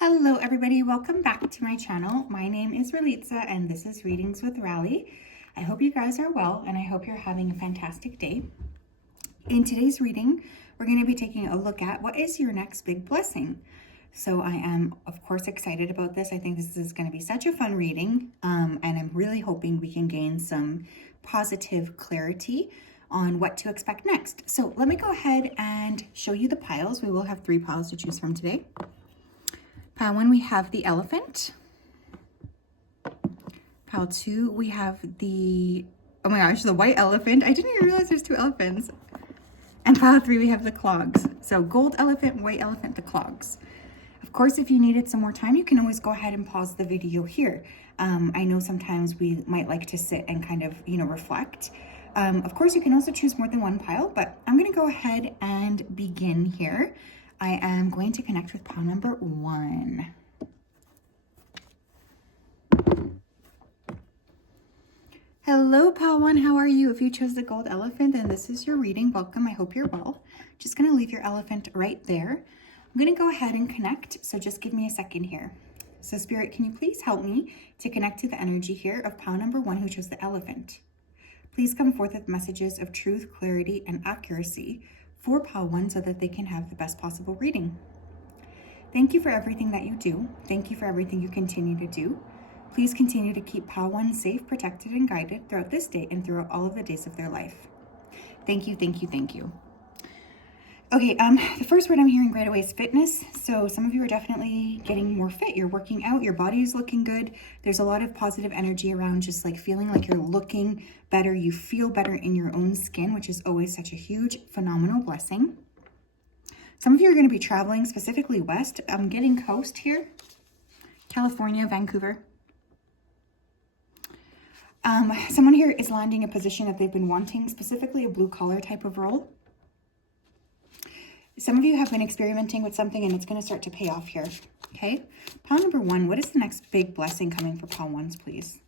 Hello everybody, welcome back to my channel. My name is Ralitza and this is Readings with Rali. I hope you guys are well and I hope you're having a fantastic day. In today's reading, we're going to be taking a look at what is your next big blessing. So I am of course excited about this. I think this is going to be such a fun reading and I'm really hoping we can gain some positive clarity on what to expect next. So let me go ahead and show you the piles. We will have 3 piles to choose from today. Pile 1, we have the elephant. Pile 2, we have the, oh my gosh, the white elephant. I didn't even realize there's 2 elephants. And pile 3, we have the clogs. So gold elephant, white elephant, the clogs. Of course, if you needed some more time, you can always go ahead and pause the video here. I know sometimes we might like to sit and kind of, reflect. Of course, you can also choose more than one pile, but I'm going to go ahead and begin here. I am going to connect with pile number 1. Hello, pile 1. How are you? If you chose the gold elephant, then this is your reading. Welcome. I hope you're well. Just going to leave your elephant right there. I'm going to go ahead and connect. So just give me a second here. So Spirit, can you please help me to connect to the energy here of pile number 1 who chose the elephant? Please come forth with messages of truth, clarity, and accuracy for pile 1 so that they can have the best possible reading. Thank you for everything that you do. Thank you for everything you continue to do. Please continue to keep pile 1 safe, protected, and guided throughout this day and throughout all of the days of their life. Thank you, thank you, thank you. Okay, the first word I'm hearing right away is fitness. So some of you are definitely getting more fit. You're working out, your body is looking good. There's a lot of positive energy around just like feeling like you're looking better. You feel better in your own skin, which is always such a huge, phenomenal blessing. Some of you are going to be traveling, specifically west. I'm getting coast here, California, Vancouver. Someone here is landing a position that they've been wanting, specifically a blue collar type of role. Some of you have been experimenting with something and it's going to start to pay off here. Okay. Pile number 1. What is the next big blessing coming for pile 1s, please?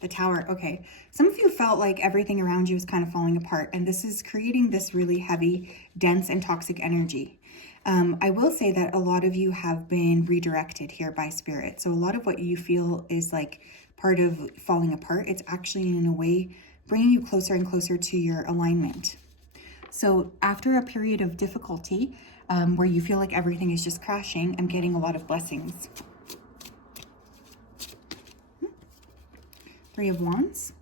The Tower. Okay. Some of you felt like everything around you was kind of falling apart and this is creating this really heavy, dense, and toxic energy. I will say that a lot of you have been redirected here by Spirit. So a lot of what you feel is like part of falling apart, it's actually in a way bringing you closer and closer to your alignment. So after a period of difficulty, where you feel like everything is just crashing, I'm getting a lot of blessings. 3 of Wands.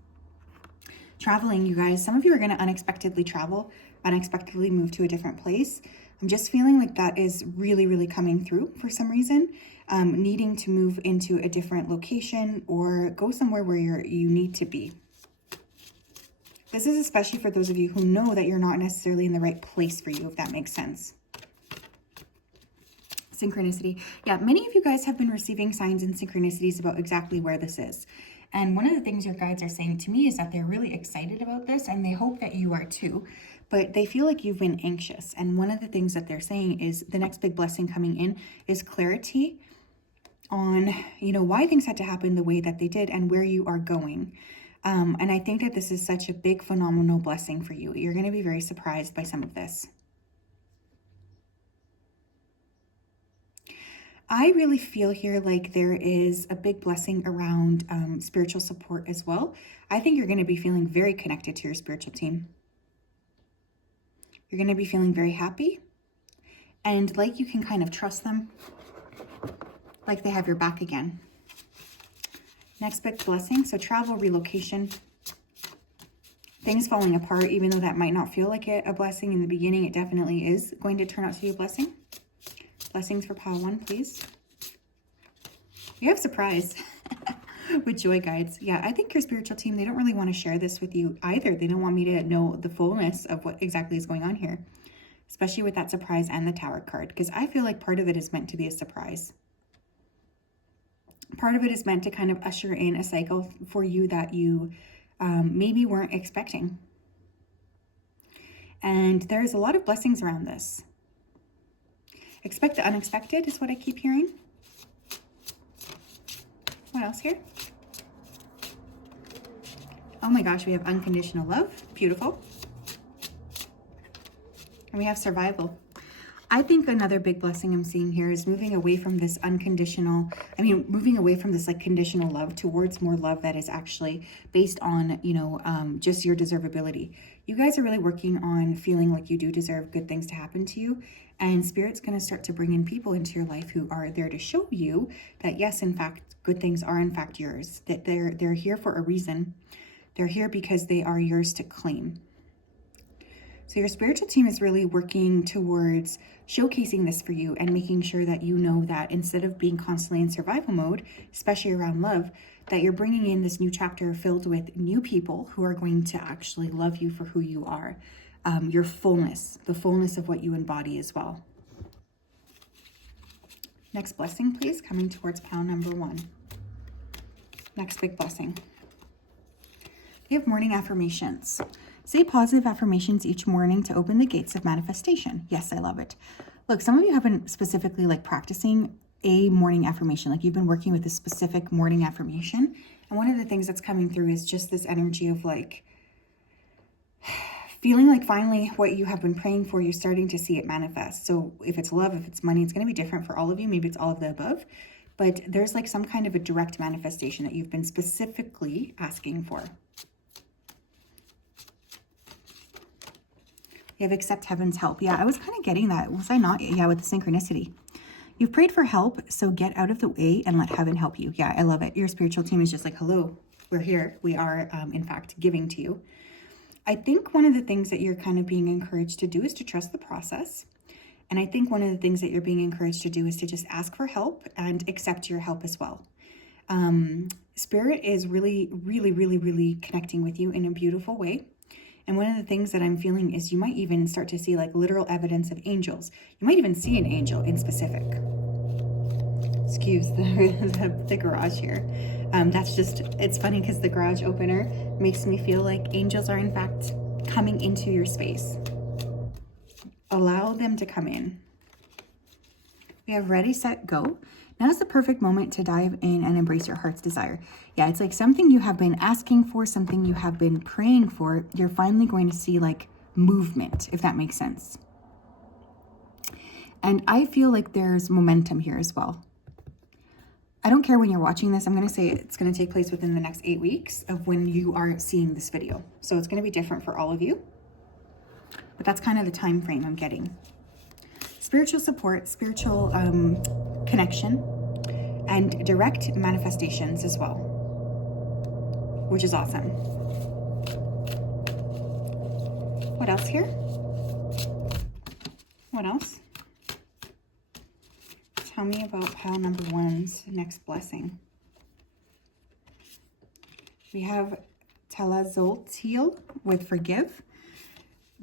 Traveling, you guys. Some of you are going to unexpectedly travel, unexpectedly move to a different place. I'm just feeling like that is really, really coming through for some reason. Needing to move into a different location or go somewhere where you need to be. This is especially for those of you who know that you're not necessarily in the right place for you, if that makes sense. Synchronicity. Yeah, many of you guys have been receiving signs and synchronicities about exactly where this is. And one of the things your guides are saying to me is that they're really excited about this and they hope that you are too, but they feel like you've been anxious. And one of the things that they're saying is the next big blessing coming in is clarity on, why things had to happen the way that they did and where you are going. And I think that this is such a big, phenomenal blessing for you. You're going to be very surprised by some of this. I really feel here like there is a big blessing around spiritual support as well. I think you're going to be feeling very connected to your spiritual team. You're going to be feeling very happy and like you can kind of trust them, like they have your back again. Next big blessing, so travel, relocation, things falling apart, even though that might not feel like a blessing in the beginning, it definitely is going to turn out to be a blessing. Blessings for pile 1, please. We have surprise with joy guides. Yeah, I think your spiritual team, they don't really want to share this with you either. They don't want me to know the fullness of what exactly is going on here, especially with that surprise and the Tower card, because I feel like part of it is meant to be a surprise. Part of it is meant to kind of usher in a cycle for you that you maybe weren't expecting. And there's a lot of blessings around this. Expect the unexpected is what I keep hearing. What else here? Oh my gosh, we have unconditional love. Beautiful. And we have survival. I think another big blessing I'm seeing here is moving away from this unconditional, moving away from this like conditional love towards more love that is actually based on, just your deservability. You guys are really working on feeling like you do deserve good things to happen to you. And Spirit's going to start to bring in people into your life who are there to show you that, yes, in fact, good things are in fact yours, that they're here for a reason. They're here because they are yours to claim. So your spiritual team is really working towards showcasing this for you and making sure that you know that instead of being constantly in survival mode, especially around love, that you're bringing in this new chapter filled with new people who are going to actually love you for who you are, your fullness, the fullness of what you embody as well. Next blessing, please, coming towards pile number 1. Next big blessing. We have morning affirmations. Say positive affirmations each morning to open the gates of manifestation. Yes, I love it. Look, some of you have been specifically like practicing a morning affirmation, like you've been working with a specific morning affirmation. And one of the things that's coming through is just this energy of like feeling like finally what you have been praying for, you're starting to see it manifest. So if it's love, if it's money, it's going to be different for all of you. Maybe it's all of the above, but there's like some kind of a direct manifestation that you've been specifically asking for. You have accept heaven's help. Yeah, I was kind of getting that. Was I not? Yeah, with the synchronicity. You've prayed for help, so get out of the way and let heaven help you. Yeah, I love it. Your spiritual team is just like, hello, we're here. We are, in fact, giving to you. I think one of the things that you're kind of being encouraged to do is to trust the process. And I think one of the things that you're being encouraged to do is to just ask for help and accept your help as well. Spirit is really, really, really, really connecting with you in a beautiful way. And one of the things that I'm feeling is you might even start to see like literal evidence of angels. You might even see an angel in specific. Excuse the garage here. That's just, it's funny because the garage opener makes me feel like angels are in fact coming into your space. Allow them to come in. We have ready, set, go. Now is the perfect moment to dive in and embrace your heart's desire. Yeah, it's like something you have been asking for, something you have been praying for. You're finally going to see like movement, if that makes sense. And I feel like there's momentum here as well. I don't care when you're watching this. I'm going to say it's going to take place within the next 8 weeks of when you are seeing this video. So it's going to be different for all of you. But that's kind of the time frame I'm getting. Spiritual support, spiritual connection, and direct manifestations as well, which is awesome. What else here? What else? Tell me about pile number 1's next blessing. We have Telazoltil with forgive.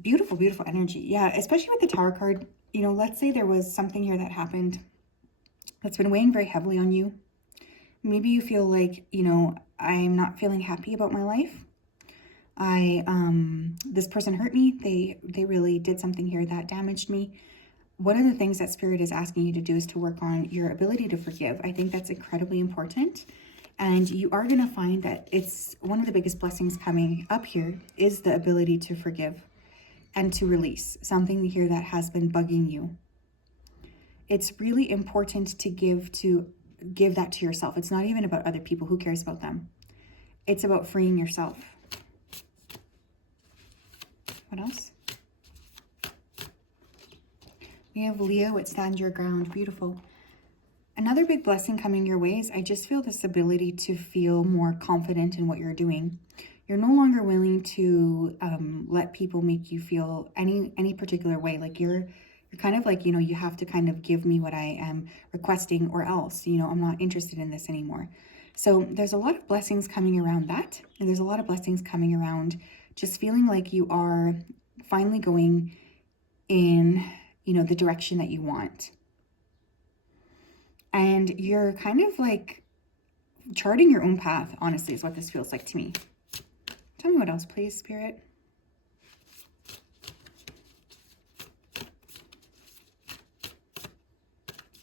Beautiful, beautiful energy. Yeah, especially with the Tower card. Let's say there was something here that happened that's been weighing very heavily on you. Maybe you feel like, I'm not feeling happy about my life. This person hurt me. They really did something here that damaged me. One of the things that Spirit is asking you to do is to work on your ability to forgive. I think that's incredibly important. And you are going to find that it's one of the biggest blessings coming up here is the ability to forgive and to release something here that has been bugging you. It's really important to give that to yourself. It's not even about other people. Who cares about them? It's about freeing yourself. What else? We have Leo at Stand Your Ground. Beautiful. Another big blessing coming your way is I just feel this ability to feel more confident in what you're doing. You're no longer willing to let people make you feel any particular way. Like you're kind of like, you have to kind of give me what I am requesting or else, I'm not interested in this anymore. So there's a lot of blessings coming around that. And there's a lot of blessings coming around just feeling like you are finally going in, the direction that you want. And you're kind of like charting your own path, honestly, is what this feels like to me. Tell me what else, please, Spirit.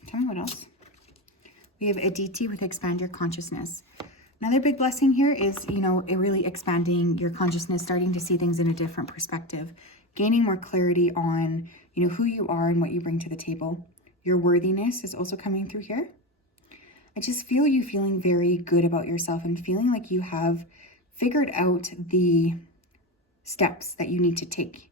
Tell me what else. We have Aditi with expand your consciousness. Another big blessing here is, it really expanding your consciousness, starting to see things in a different perspective. gaining more clarity on, you know, who you are and what you bring to the table. Your worthiness is also coming through here. I just feel you feeling very good about yourself and feeling like you have figured out the steps that you need to take.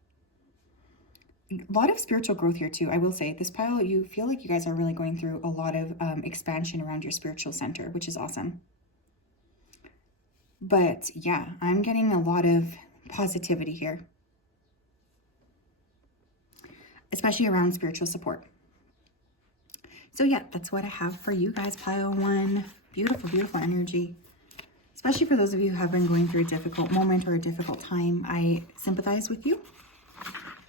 A lot of spiritual growth here too. I will say this pile, you feel like you guys are really going through a lot of expansion around your spiritual center, which is awesome. But yeah, I'm getting a lot of positivity here, especially around spiritual support. So yeah, that's what I have for you guys, pile 1. Beautiful, beautiful energy. Especially for those of you who have been going through a difficult moment or a difficult time. I sympathize with you.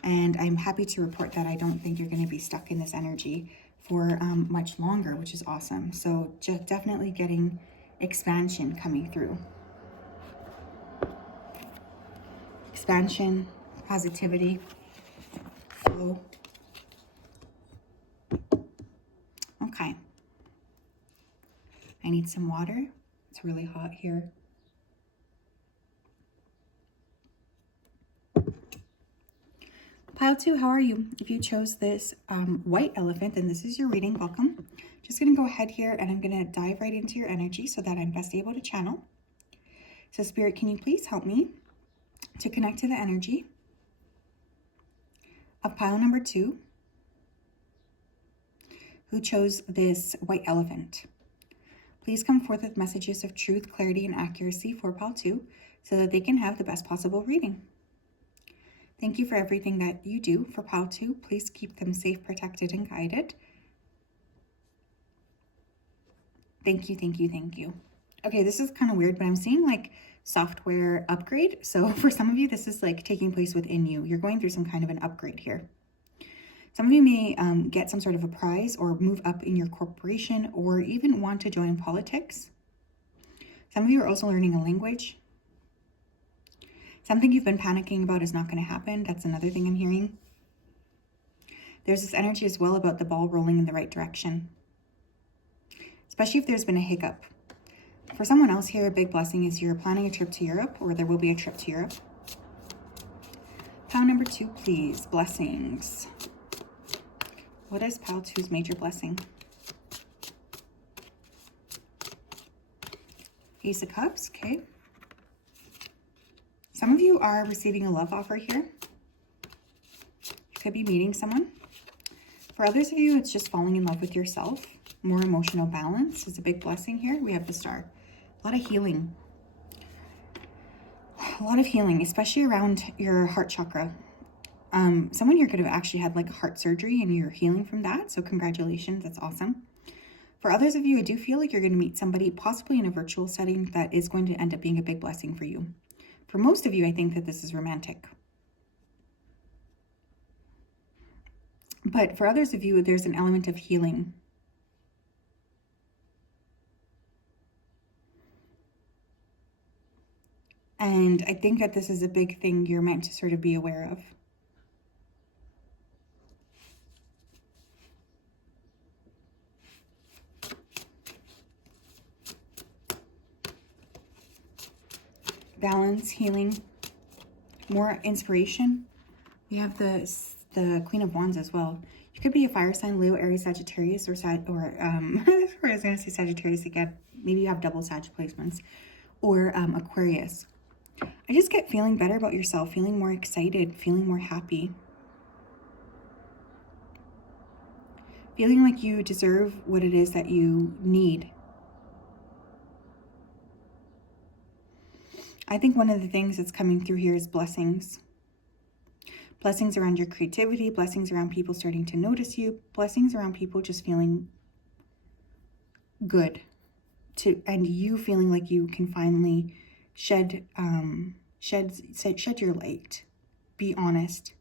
And I'm happy to report that I don't think you're going to be stuck in this energy for much longer, which is awesome. So just definitely getting expansion coming through. Expansion, positivity, flow. Okay. I need some water. It's really hot here. Pile 2, how are you? If you chose this white elephant, then this is your reading. Welcome. Just going to go ahead here and I'm going to dive right into your energy so that I'm best able to channel. So Spirit, can you please help me to connect to the energy of pile number 2, who chose this white elephant. Please come forth with messages of truth, clarity, and accuracy for pile 2 so that they can have the best possible reading. Thank you for everything that you do for pile 2. Please keep them safe, protected, and guided. Thank you, thank you, thank you. Okay, this is kind of weird, but I'm seeing like software upgrade. So for some of you, this is like taking place within you. You're going through some kind of an upgrade here. Some of you may get some sort of a prize or move up in your corporation or even want to join politics. Some of you are also learning a language. Something you've been panicking about is not going to happen. That's another thing I'm hearing. There's this energy as well about the ball rolling in the right direction, especially if there's been a hiccup. For someone else here, a big blessing is you're planning a trip to Europe, or there will be a trip to Europe. Pile number 2, please. Blessings. What is pile 2's major blessing? Ace of Cups, okay. Some of you are receiving a love offer here. You could be meeting someone. For others of you, it's just falling in love with yourself. More emotional balance is a big blessing here. We have the Star. A lot of healing. A lot of healing, especially around your heart chakra. Someone here could have actually had like heart surgery and you're healing from that. So congratulations, that's awesome. For others of you, I do feel like you're going to meet somebody possibly in a virtual setting that is going to end up being a big blessing for you. For most of you, I think that this is romantic. But for others of you, there's an element of healing. And I think that this is a big thing you're meant to sort of be aware of. Balance, healing, more inspiration. We have the Queen of Wands as well. You could be a fire sign, Leo, Aries, Sagittarius, or I was going to say Sagittarius again. Maybe you have double Sag placements, or Aquarius. I just get feeling better about yourself, feeling more excited, feeling more happy. Feeling like you deserve what it is that you need. I think one of the things that's coming through here is blessings. Blessings around your creativity, blessings around people starting to notice you, blessings around people just feeling good, and you feeling like you can finally shed your light. Be honest.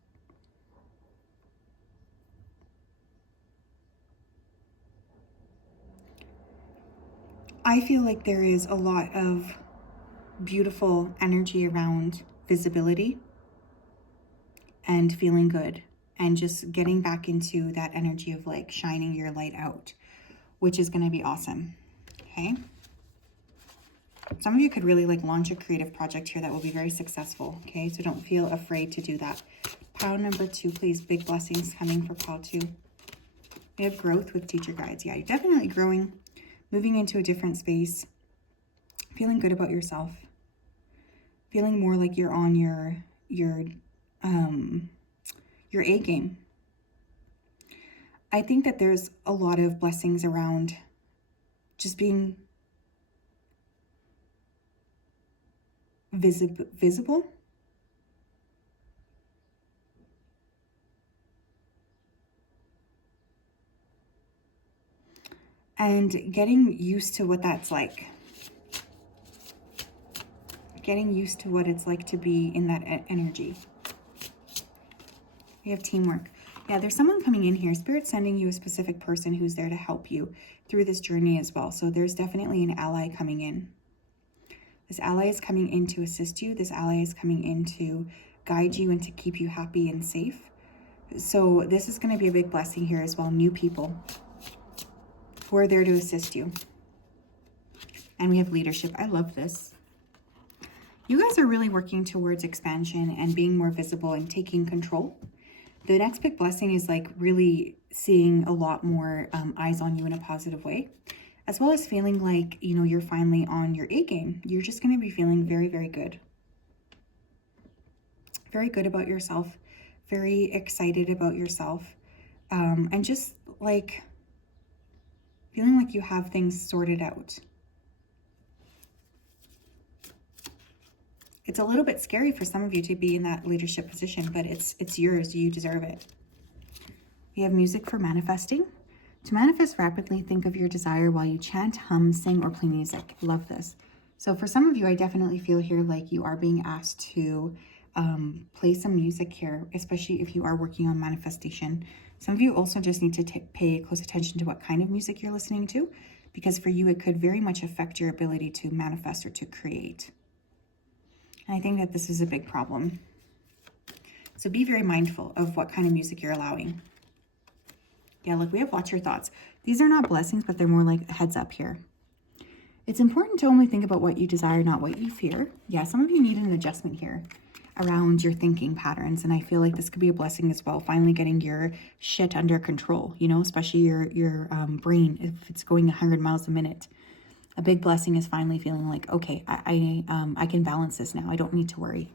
I feel like there is a lot of beautiful energy around visibility and feeling good and just getting back into that energy of like shining your light out, which is going to be awesome. Okay. Some of you could really like launch a creative project here that will be very successful. Okay. So don't feel afraid to do that. Pile number 2, please. Big blessings coming for pile 2. We have growth with teacher guides. Yeah, you're definitely growing, moving into a different space, feeling good about yourself, feeling more like you're on your A game. I think that there's a lot of blessings around just being visible. And getting used to what that's like. Getting used to what it's like to be in that energy. We have teamwork. Yeah, there's someone coming in here. Spirit's sending you a specific person who's there to help you through this journey as well. So there's definitely an ally coming in. This ally is coming in to assist you. This ally is coming in to guide you and to keep you happy and safe. So this is going to be a big blessing here as well. New people who are there to assist you. And we have leadership. I love this. You guys are really working towards expansion and being more visible and taking control. The next big blessing is like really seeing a lot more eyes on you in a positive way, as well as feeling like, you know, you're finally on your A game. You're just going to be feeling very, very good. Very good about yourself, very excited about yourself, and just like feeling like you have things sorted out. It's a little bit scary for some of you to be in that leadership position, but it's yours. You deserve it. We have music for manifesting. To manifest rapidly, think of your desire while you chant, hum, sing, or play music. Love this. So for some of you, I definitely feel here like you are being asked to play some music here, especially if you are working on manifestation. Some of you also just need to pay close attention to what kind of music you're listening to, because for you, it could very much affect your ability to manifest or to create. And I think that this is a big problem. So be very mindful of what kind of music you're allowing. Yeah, look, we have watch your thoughts. These are not blessings, but they're more like heads up here. It's important to only think about what you desire, not what you fear. Yeah, some of you need an adjustment here around your thinking patterns. And I feel like this could be a blessing as well. Finally getting your shit under control, you know, especially your brain, if it's going 100 miles a minute. A big blessing is finally feeling like, okay, I can balance this now. I don't need to worry.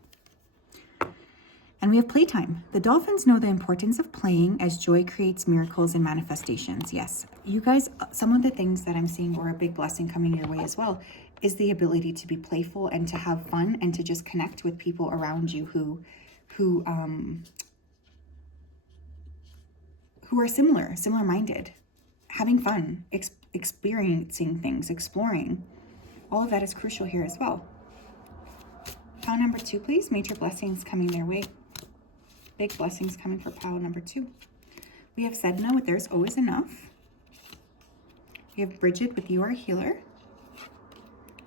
And we have playtime. The dolphins know the importance of playing as joy creates miracles and manifestations. Yes, you guys, some of the things that I'm seeing or a big blessing coming your way as well is the ability to be playful and to have fun and to just connect with people around you who are similar-minded, having fun, experiencing things, exploring. All of that is crucial here as well. Pile number 2, please. Major blessings coming their way. Big blessings coming for pile number 2. We have Sedna with There's Always Enough. We have Bridget with You Are a Healer.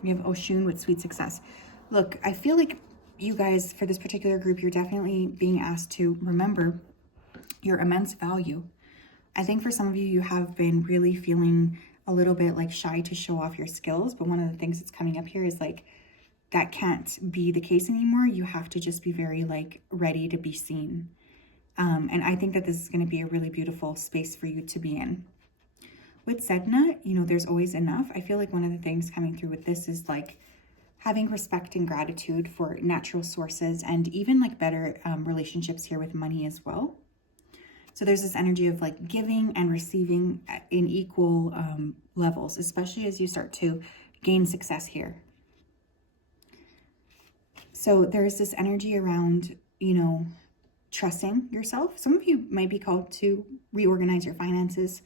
We have Oshun with Sweet Success. Look, I feel like you guys, for this particular group, you're definitely being asked to remember your immense value. I think for some of you, you have been really feeling a little bit like shy to show off your skills. But one of the things that's coming up here is like, that can't be the case anymore. You have to just be very like ready to be seen. And I think that this is going to be a really beautiful space for you to be in. With Sedna, you know, there's always enough. I feel like one of the things coming through with this is like having respect and gratitude for natural sources and even like better relationships here with money as well. So there's this energy of like giving and receiving in equal levels, especially as you start to gain success here. So there's this energy around, you know, trusting yourself. Some of you might be called to reorganize your finances,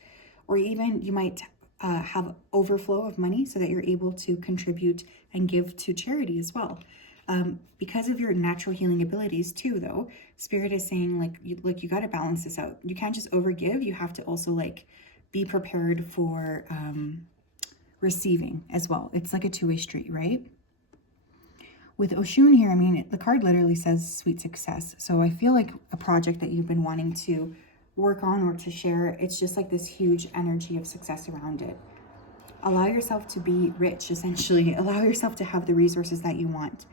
or even you might have overflow of money so that you're able to contribute and give to charity as well. Because of your natural healing abilities too, though, Spirit is saying like, you got to balance this out. You can't just overgive. You have to also like be prepared for receiving as well. It's like a two-way street, right? With Oshun here, I mean, the card literally says Sweet Success. So I feel like a project that you've been wanting to work on or to share, it's just like this huge energy of success around it. Allow yourself to be rich, essentially. Allow yourself to have the resources that you want.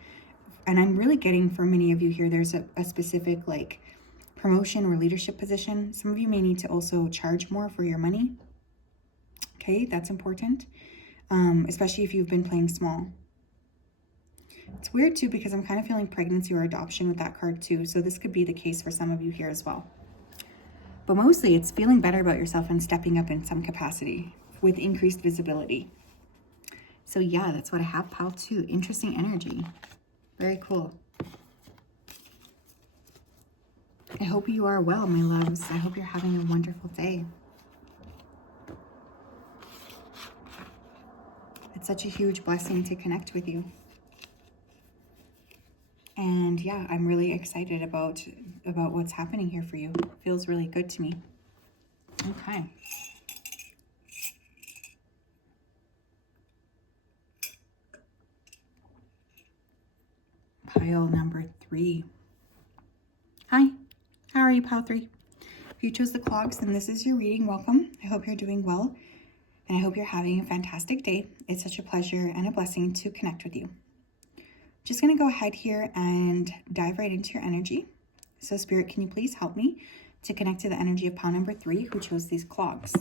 And I'm really getting, for many of you here, there's a specific like promotion or leadership position. Some of you may need to also charge more for your money. Okay, that's important, especially if you've been playing small. It's weird too because I'm kind of feeling pregnancy or adoption with that card too. So this could be the case for some of you here as well. But mostly it's feeling better about yourself and stepping up in some capacity with increased visibility. So yeah, that's what I have, pile 2. Interesting energy. Very cool. I hope you are well, my loves. I hope you're having a wonderful day. It's such a huge blessing to connect with you. And yeah, I'm really excited about what's happening here for you. It feels really good to me. Okay. Pile number 3. Hi, how are you, pile 3? If you chose the clogs, then this is your reading. Welcome. I hope you're doing well, and I hope you're having a fantastic day. It's such a pleasure and a blessing to connect with you. Just going to go ahead here and dive right into your energy. So Spirit, can you please help me to connect to the energy of pile number 3 who chose these clogs?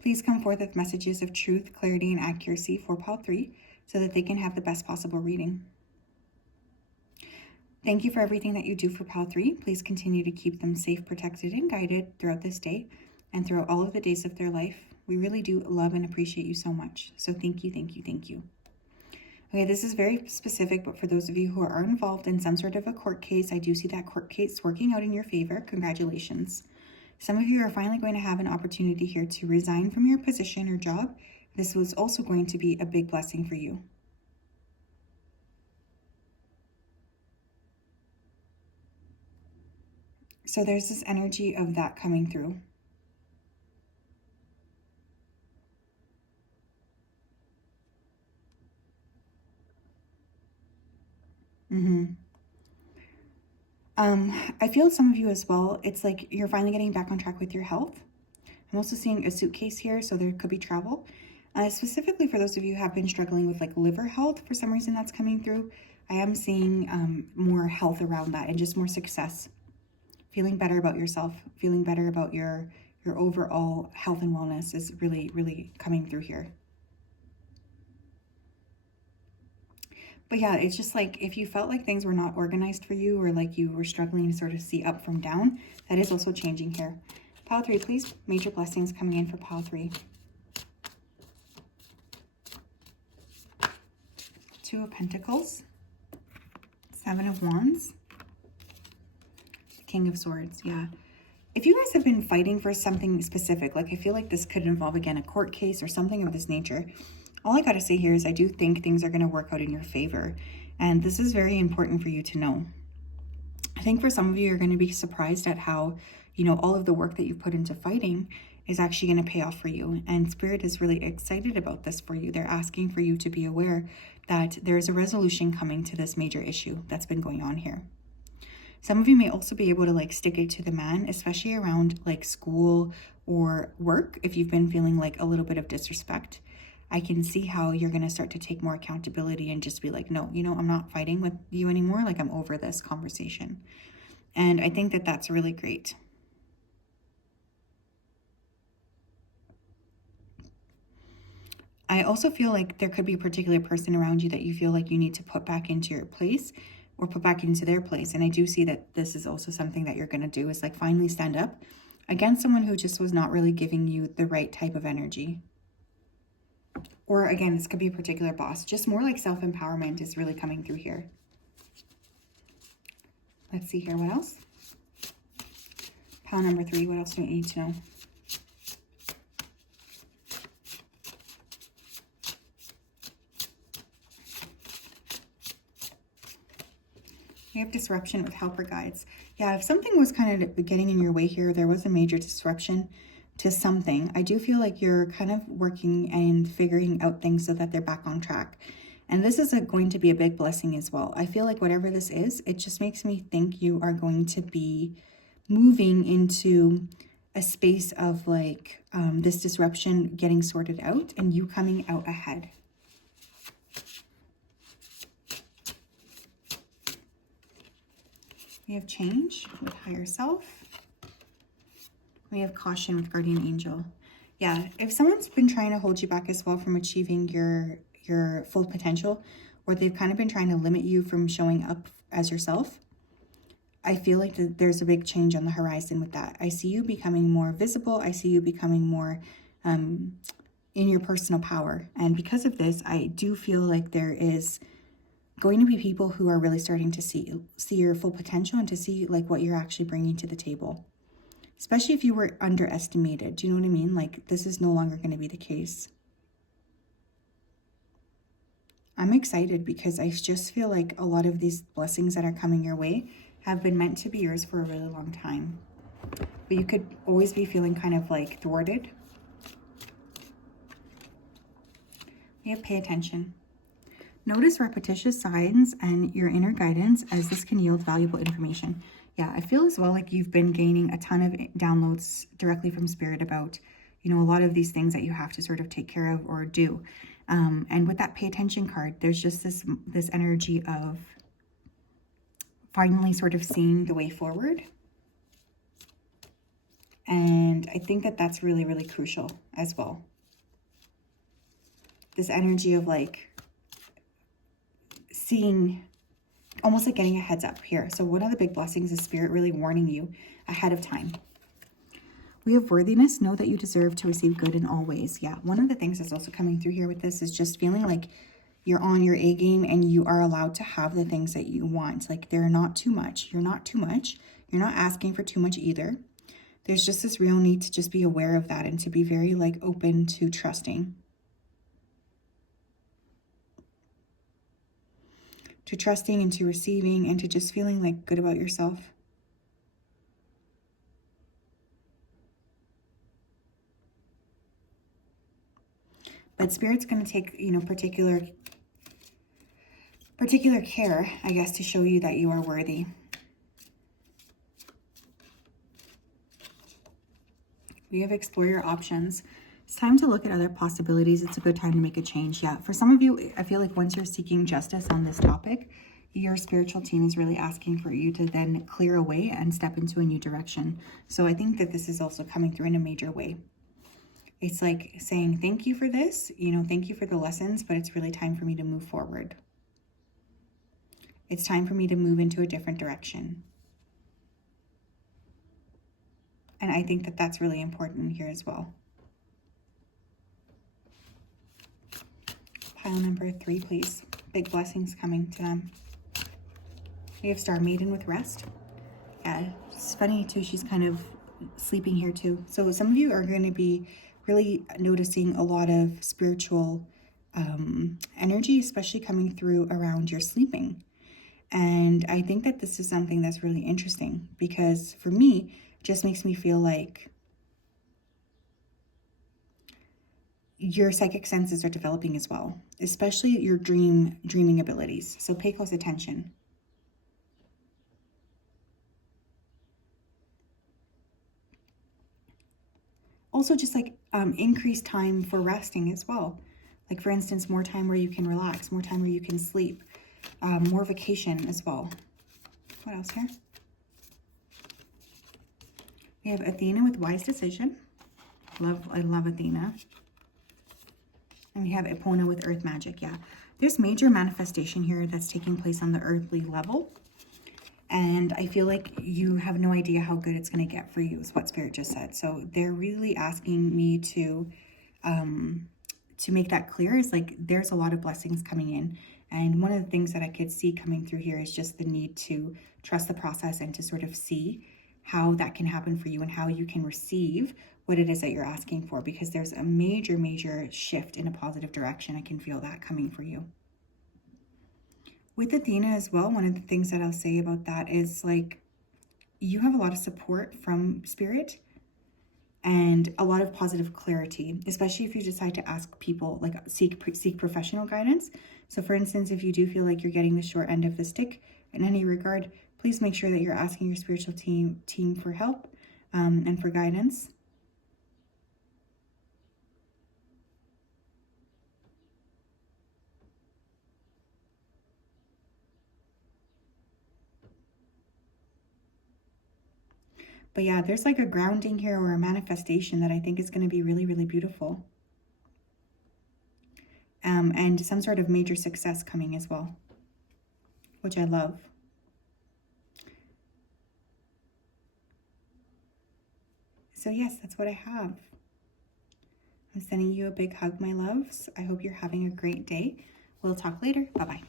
Please come forth with messages of truth, clarity, and accuracy for pile 3 so that they can have the best possible reading. Thank you for everything that you do for pile 3. Please continue to keep them safe, protected, and guided throughout this day and throughout all of the days of their life. We really do love and appreciate you so much. So thank you, thank you, thank you. Okay, this is very specific, but for those of you who are involved in some sort of a court case, I do see that court case working out in your favor. Congratulations. Some of you are finally going to have an opportunity here to resign from your position or job. This was also going to be a big blessing for you. So there's this energy of that coming through. I feel some of you as well, it's like you're finally getting back on track with your health. I'm also seeing a suitcase here, so there could be travel. Specifically for those of you who have been struggling with like liver health, for some reason that's coming through. I am seeing more health around that and just more success. Feeling better about yourself, feeling better about your overall health and wellness is really, really coming through here. But yeah, it's just like if you felt like things were not organized for you or like you were struggling to sort of see up from down, that is also changing here. Pile 3, please. Major blessings coming in for pile 3. 2 of Pentacles. 7 of Wands. King of Swords, yeah. If you guys have been fighting for something specific, like I feel like this could involve, again, a court case or something of this nature, all I got to say here is I do think things are going to work out in your favor. And this is very important for you to know. I think for some of you, you're going to be surprised at how, you know, all of the work that you've put into fighting is actually going to pay off for you. And Spirit is really excited about this for you. They're asking for you to be aware that there is a resolution coming to this major issue that's been going on here. Some of you may also be able to like stick it to the man, especially around like school or work. If you've been feeling like a little bit of disrespect, I can see how you're going to start to take more accountability and just be like, no, you know, I'm not fighting with you anymore. Like I'm over this conversation. And I think that that's really great. I also feel like there could be a particular person around you that you feel like you need to put back into your place or put back into their place. And I do see that this is also something that you're going to do is like finally stand up against someone who just was not really giving you the right type of energy. Or again, this could be a particular boss. Just more like self-empowerment is really coming through here. Let's see here. What else? Pile number 3. What else do we need to know? We have disruption with helper guides. Yeah, if something was kind of getting in your way here, there was a major disruption to something. I do feel like you're kind of working and figuring out things so that they're back on track. And this is going to be a big blessing as well. I feel like whatever this is, it just makes me think you are going to be moving into a space of like this disruption getting sorted out and you coming out ahead. We have change with higher self. We have caution with guardian angel. Yeah, if someone's been trying to hold you back as well from achieving your full potential, or they've kind of been trying to limit you from showing up as yourself, I feel like there's a big change on the horizon with that. I see you becoming more visible. I see you becoming more in your personal power. And because of this, I do feel like there is going to be people who are really starting to see your full potential and to see like what you're actually bringing to the table. Especially if you were underestimated. Do you know what I mean? Like, this is no longer going to be the case. I'm excited because I just feel like a lot of these blessings that are coming your way have been meant to be yours for a really long time. But you could always be feeling kind of like thwarted. We have pay attention. Notice repetitious signs and your inner guidance, as this can yield valuable information. Yeah, I feel as well like you've been gaining a ton of downloads directly from Spirit about, you know, a lot of these things that you have to sort of take care of or do. And with that pay attention card, there's just this energy of finally sort of seeing the way forward. And I think that that's really, really crucial as well. This energy of like seeing, almost like getting a heads up here. So one of the big blessings is Spirit really warning you ahead of time. We have worthiness. Know that you deserve to receive good in all ways. Yeah, one of the things that's also coming through here with this is just feeling like you're on your A game and you are allowed to have the things that you want. Like, they're not too much. You're not too much. You're not asking for too much either. There's just this real need to just be aware of that and to be very like open to trusting. To trusting and to receiving and to just feeling like good about yourself. But Spirit's going to take, you know, particular care, I guess, to show you that you are worthy. We have explore your options. It's time to look at other possibilities. It's a good time to make a change. Yeah, for some of you, I feel like once you're seeking justice on this topic, your spiritual team is really asking for you to then clear away and step into a new direction. So I think that this is also coming through in a major way. It's like saying, thank you for this, you know, thank you for the lessons, but it's really time for me to move forward. It's time for me to move into a different direction. And I think that that's really important here as well. Pile number 3, please. Big blessings coming to them. We have Star Maiden with rest. Yeah, it's funny too. She's kind of sleeping here too. So some of you are going to be really noticing a lot of spiritual energy, especially coming through around your sleeping. And I think that this is something that's really interesting because for me, it just makes me feel like your psychic senses are developing as well, especially your dreaming abilities. So pay close attention. Also just like increased time for resting as well. Like for instance, more time where you can relax, more time where you can sleep, more vacation as well. What else here? We have Athena with wise decision. I love Athena. And we have Epona with earth magic. Yeah, there's major manifestation here that's taking place on the earthly level. And I feel like you have no idea how good it's going to get for you, is what Spirit just said. So they're really asking me to make that clear, is like there's a lot of blessings coming in. And one of the things that I could see coming through here is just the need to trust the process and to sort of see how that can happen for you and how you can receive what it is that you're asking for, because there's a major, major shift in a positive direction. I can feel that coming for you. With Athena as well, one of the things that I'll say about that is like you have a lot of support from Spirit and a lot of positive clarity, especially if you decide to ask people, like seek professional guidance. So for instance, if you do feel like you're getting the short end of the stick in any regard, please make sure that you're asking your spiritual team for help and for guidance. But yeah, there's like a grounding here or a manifestation that I think is going to be really, really beautiful. And some sort of major success coming as well, which I love. So yes, that's what I have. I'm sending you a big hug, my loves. I hope you're having a great day. We'll talk later. Bye-bye.